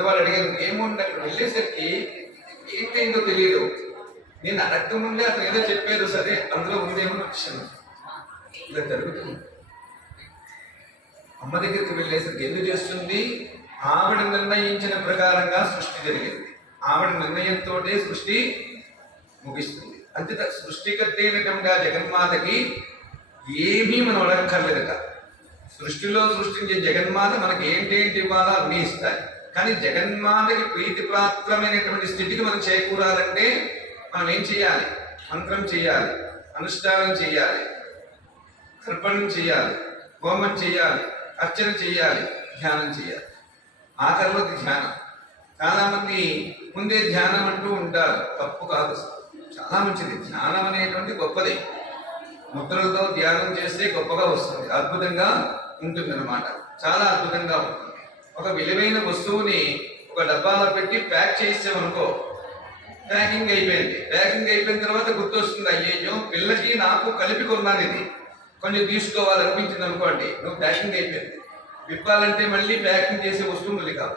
పెద్దవాళ్ళు అడిగారు ఏముంది? అక్కడ వెళ్ళేసరికి ఏంటైందో తెలియదు నేను అడగక ముందే అతను ఏదో చెప్పారు సరే అందులో ఉందేమో అని వచ్చాను ఇలా జరుగుతుంది. అమ్మ దగ్గరికి వెళ్ళేసరికి ఎందుకు చేస్తుంది? ఆవిడ నిర్ణయించిన ప్రకారంగా సృష్టి జరిగింది. ఆవిడ నిర్ణయంతో సృష్టి ముగిస్తుంది. అంతే సృష్టికర్తైనటువంటి జగన్మాతకి ఏమీ మనం అడగక్కర్లేదట. సృష్టిలో సృష్టించే జగన్మాత మనకి ఏంటేంటి ఇవ్వాలో అన్నీ ఇస్తాయి. కానీ జగన్మాతకి ప్రీతిప్రాప్తమైనటువంటి స్థితికి మనం చేకూరాలంటే మనం ఏం చేయాలి? మంత్రం చేయాలి అనుష్ఠానం చేయాలి తర్పణం చేయాలి హోమం చేయాలి అర్చన చేయాలి ధ్యానం చేయాలి. ఆ తర్వాత ధ్యానం. చాలామంది ముందే ధ్యానం అంటూ ఉంటారు. తప్పు కాదు చాలా మంచిది. ధ్యానం అనేటువంటి గొప్పది. ముద్రలతో ధ్యానం చేస్తే గొప్పగా వస్తుంది. అద్భుతంగా ఉంటుంది అనమాట చాలా అద్భుతంగా ఉంటుంది. ఒక విలువైన వస్తువుని ఒక డబ్బాలో పెట్టి ప్యాక్ చేసామనుకో ప్యాకింగ్ అయిపోయింది. ప్యాకింగ్ అయిపోయిన తర్వాత గుర్తొస్తుంది అయ్యో పిల్లకి నాకు కలిపి కొన్నాను ఇది. కొంచెం తీసుకోవాలనిపించింది అనుకోండి నువ్వు ప్యాకింగ్ అయిపోయింది. విప్పాలంటే మళ్ళీ ప్యాకింగ్ చేసే వస్తువు మళ్ళీ కాదు.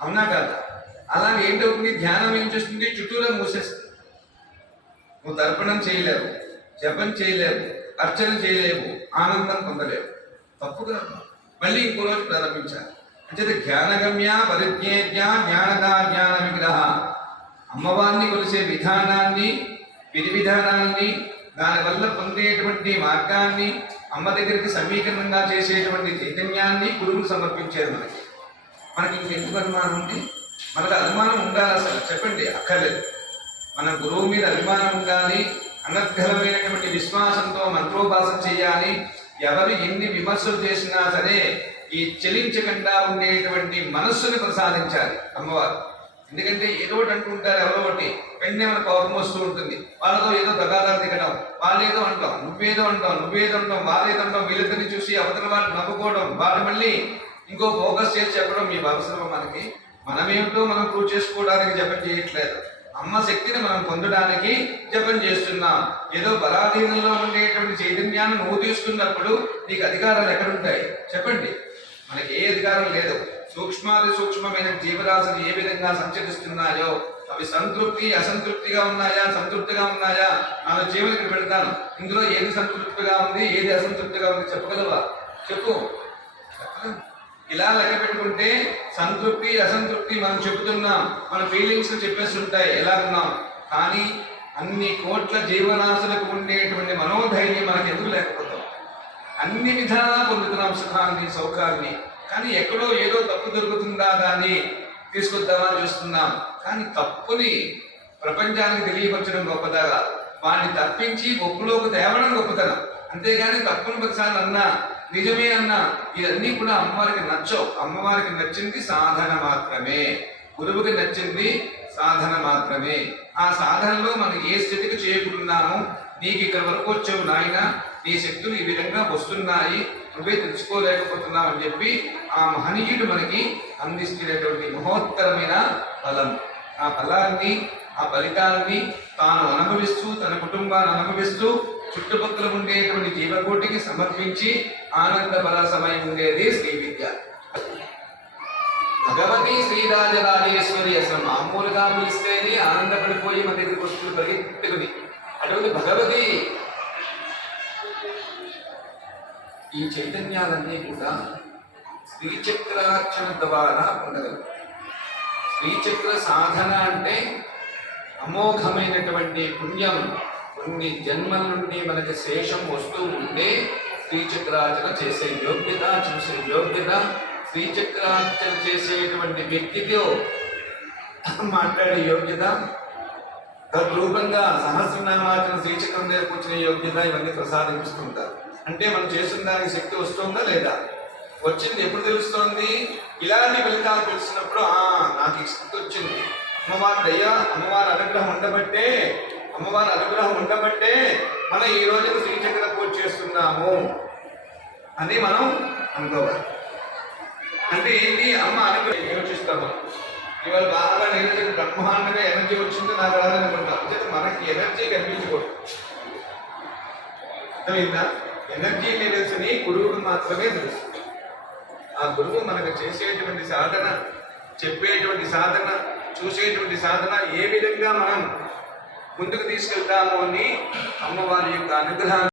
అవునా కాదా? అలాగే ఏంటవుతుంది? ధ్యానం ఏం చేస్తుంది? చుట్టూరా మూసేస్తుంది. నువ్వు తర్పణం చేయలేవు జపం చేయలేవు అర్చన చేయలేవు ఆనందం పొందలేవు. తప్పుగా మళ్ళీ ఇంకో రోజు ప్రారంభించాలి అంటే జ్ఞానగమ్య పరిజ్ఞేజ్ఞ జ్ఞానదా జ్ఞాన విగ్రహ. అమ్మవారిని కొలిసే విధానాన్ని విధి విధానాన్ని దానివల్ల పొందేటువంటి మార్గాన్ని అమ్మ దగ్గరికి సమీకరణంగా చేసేటువంటి చైతన్యాన్ని గురువులు సమర్పించారు మనకి. మనకి ఇంకెందుకు అనుమానం ఉంది? మనకు అనుమానం ఉండాలి అసలు. చెప్పండి అక్కర్లేదు. మన గురువు మీద అభిమానం ఉండాలి అనర్ఘలమైనటువంటి విశ్వాసంతో మంత్రోపాసన చేయాలి ఎవరు ఎన్ని విమర్శలు చేసినా సరే ఈ చెలించకుండా ఉండేటువంటి మనస్సును ప్రసాదించాలి అమ్మవారు. ఎందుకంటే ఏదో ఒకటి అంటుంటారు ఎవరో ఒకటి వెంటనే మన కోపం వస్తూ ఉంటుంది. వాళ్ళతో ఏదో దగాదాలు దిగడం వాళ్ళేదో అంటాం నువ్వేదో అంటాం నువ్వేదో అంటాం వాళ్ళేదో అంటాం వీళ్ళిద్దరిని చూసి అవతల వాళ్ళు నవ్వుకోవడం వాళ్ళు మళ్ళీ ఇంకో ఫోకస్ చేసి చెప్పడం మీ అవసరం మనకి మనమేమిటో మనం ప్రూవ్ చేసుకోవడానికి జపం చేయట్లేదు. అమ్మ శక్తిని మనం పొందడానికి జపం చేస్తున్నాం. ఏదో బలాధీనంలో ఉండేటువంటి చైతన్యాన్ని నువ్వు తీసుకున్నప్పుడు నీకు అధికారాలు ఎక్కడుంటాయి? చెప్పండి. మనకి ఏ అధికారం లేదు. సూక్ష్మాది సూక్ష్మమైన జీవరాశులు ఏ విధంగా సంచరిస్తున్నాయో అవి సంతృప్తి అసంతృప్తిగా ఉన్నాయా సంతృప్తిగా ఉన్నాయా? ఆమె జీవనకి పెడతాను ఇందులో ఏది సంతృప్తిగా ఉంది ఏది అసంతృప్తిగా ఉంది చెప్పగలవా? చెప్పు. ఇలా లెక్క పెట్టుకుంటే సంతృప్తి అసంతృప్తి మనం చెప్తున్నాం మన ఫీలింగ్స్ చెప్పేసి ఉంటాయి. ఎలా ఉన్నాం? కానీ అన్ని కోట్ల జీవనాశులకు ఉండేటువంటి మనోధైర్యం మనకి ఎందుకు లేకపోతాం? అన్ని విధాలా పొందుతున్నాం సుఖాన్ని సౌకర్యాన్ని కానీ ఎక్కడో ఏదో తప్పు దొరుకుతుందా దాన్ని తీసుకొద్దామని చూస్తున్నాం. కానీ తప్పుని ప్రపంచానికి తెలియపరచడం గొప్పదగా వాడిని తప్పించి ఒప్పులోకి తేవడం గొప్పతనం. అంతేగాని తప్పును ప్రతిసారి అన్నా నిజమే అన్న ఇవన్నీ కూడా అమ్మవారికి నచ్చవు. అమ్మవారికి నచ్చింది సాధన మాత్రమే. గురువుకి నచ్చింది సాధన మాత్రమే. ఆ సాధనలో మనం ఏ స్థితికి చేరుకున్నాము నీకు ఇక్కడ వరకు వచ్చావు నాయన నీ శక్తులు ఈ విధంగా వస్తున్నాయి నువ్వే తెలుసుకోలేకపోతున్నావు అని చెప్పి ఆ మహనీయుడు మనకి అందిస్తున్నటువంటి మహోత్తరమైన ఫలం. ఆ ఫలాన్ని ఆ ఫలితాలని తాను అనుభవిస్తూ తన కుటుంబాన్ని అనుభవిస్తూ చుట్టుపక్కల ఉండేటువంటి జీవకోటికి సమర్పించి ఆనంద సమయం ఉండేది శ్రీ విద్య. భగవతి శ్రీరాజరాజేశ్వరి అసలు మామూలుగా పిలిస్తేనే ఆనందపడిపోయి మన దగ్గర వస్తుంది పరిగెత్తుకుని అటువంటి భగవతి ఈ చైతన్యాలన్నీ కూడా శ్రీచక్రార్చన ద్వారా పొందగలరు. శ్రీచక్ర సాధన అంటే అమోఘమైనటువంటి పుణ్యం కొన్ని జన్మల నుండి మనకి శేషం వస్తూ ఉంటే శ్రీచక్రార్చన చేసే యోగ్యత చూసే యోగ్యత శ్రీచక్రార్చన చేసేటువంటి వ్యక్తితో మాట్లాడే యోగ్యత తద్రూపంగా సహస్రనామాచన శ్రీచక్రం దగ్గర వచ్చిన యోగ్యత ఇవన్నీ ప్రసాదిస్తుంటారు అంటే మనం చేస్తున్న దానికి శక్తి వస్తుందా లేదా? వచ్చింది ఎప్పుడు తెలుస్తోంది? ఇలాంటి ఫలితాలు తెలిసినప్పుడు ఆ నాకు ఈ వచ్చింది. అమ్మవారి దయ అమ్మవారి అనుగ్రహం ఉండబట్టే అమ్మవారి అనుగ్రహం ఉండబట్టే మనం ఈ రోజు శ్రీచక్ర పూజ చేస్తున్నాము అని మనం అనుకోవాలి. అంటే ఏంటి? అమ్మ అనుగ్రహం యోచిస్తాం మనం? ఇవాళ బాగా ఎనర్జీ బ్రహ్మాండంగా ఎనర్జీ వచ్చిందో నాకు రాదనుకుంటాం మనకి ఎనర్జీ కనిపించకూడదు. అర్థమైందా? ఎనర్జీ లెవెల్స్ గురువుడు మాత్రమే తెలుసు. ఆ గురువు మనకు చేసేటువంటి సాధన చెప్పేటువంటి సాధన చూసేటువంటి సాధన ఏ విధంగా మనం ముందుకు తీసుకెళ్తాము అని అమ్మవారి యొక్క అనుగ్రహాన్ని